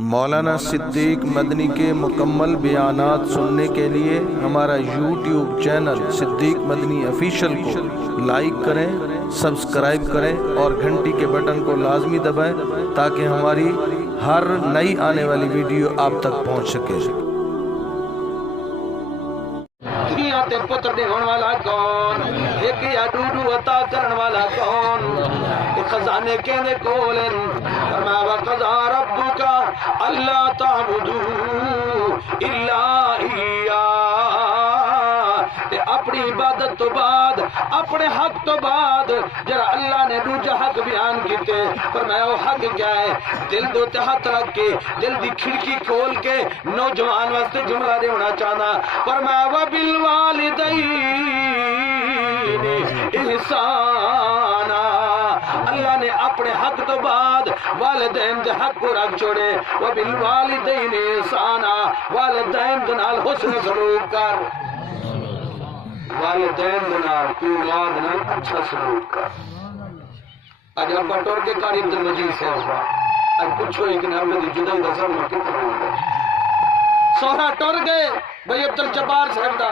مولانا صدیق مدنی کے مکمل بیانات سننے کے لیے ہمارا یوٹیوب چینل صدیق مدنی آفیشیل کو لائک کریں، سبسکرائب کریں اور گھنٹی کے بٹن کو لازمی دبائیں تاکہ ہماری ہر نئی آنے والی ویڈیو آپ تک پہنچ سکے۔ تے پتر دیون والا کون، ایک یا ڈوڈو عطا کرن والا کون، خزانے کہنے کولن فرمایا وقضا ربک اللہ تعبدوا الا ایاہ، تے اپنی عبادت تو بعد اپنے حق تو بعد جرا اللہ نے دوجا حق بیان کیتے، فرمایا وہ حق کیا ہے؟ دل دو تے ہاتھ رکھ کے دل دی کھڑکی کھول کے نوجوان واسطے جملہ دیونا چاہنا، فرمایا وبالوالدین احسانا، اللہ نے اپنے حق تو بعد والدین دے حق کو رکھ چھوڑے، وبالوالدین احسانا، والدین دے نال حسن سلوک کر، والدین دے نال تو اولاد نال اچھا سلوک کر۔ اج ابا ٹر کے قاری عبد المجید صاحب اج پوچھو ایک نے ابے دی جدائی دا سامنا کتنا ہوگا، سوہرا ٹر گئے بھائی عبد الجبار صاحب دا،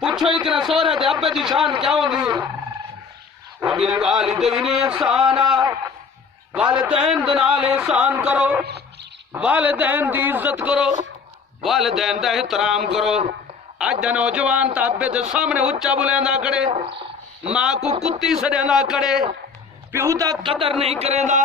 پوچھو ایک نے سوہرے دے ابے دی شان کیا ہوندی ہے؟ وبالوالدین احسانا، والدین دے نال احسان کرو، والدین دی عزت کرو، والدین دا احترام کرو۔ اج دا نوجوان تا ابے دے سامنے اچا بولیندا کھڑے، ماں کو کتی سڑیندا کھڑے، پیو دا قدر نہیں کریں دا،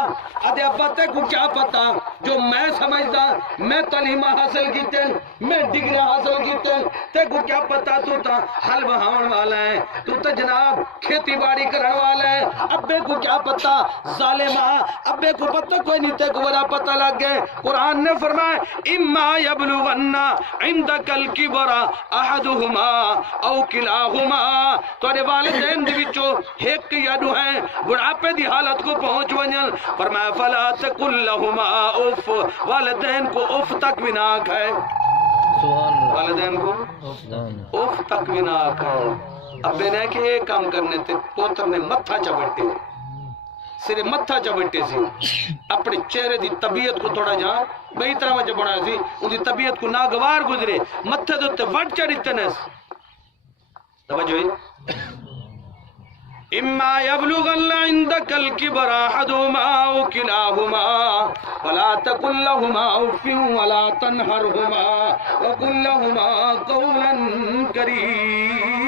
آدھے ابا تے کو کیا پتا جو میں سمجھدا، میں تعلیمہ حاصل کیتے، میں ڈگری حاصل کیتے، تے کو کیا پتا تو تا حل بہاون والا ہے، تو تا جناب کھیتی باڑی کرن والا ہے، ابے کو کیا پتا ظالمہ، ابے کو پتا کوئی نہیں، تے کو بڑا پتا لگ گئے۔ قرآن نے فرمایا اما یبلغن عندک الکبر احدہما او کلاہما، تورے والدین دے وچوں ایک یا دو ہیں بڑھاپے دی حالت کو پہنچ ونجن، فرمایا فلا تقل لہما اف، والدین کو اف تک بھی نہ کہے، والدین کو اف تک بھی نہ کہے۔ ابے نے کہ ایک کام کرنے تھے، پوتر نے متھا چبٹے، سرے متھا چبٹے سی، اپنے چہرے دی طبیعت کو تھوڑا جہاں بہی طرح وجہ بڑھا سی، ان دی طبیعت کو ناگوار گزرے، متھے دوتے وٹ چڑی تنس، توجہ ہوئی اما یبلغن عندک الکبر احدہما او کلاہما فلا تقل لہما اف ولا تنہرہما وقل لہما قولا کریما۔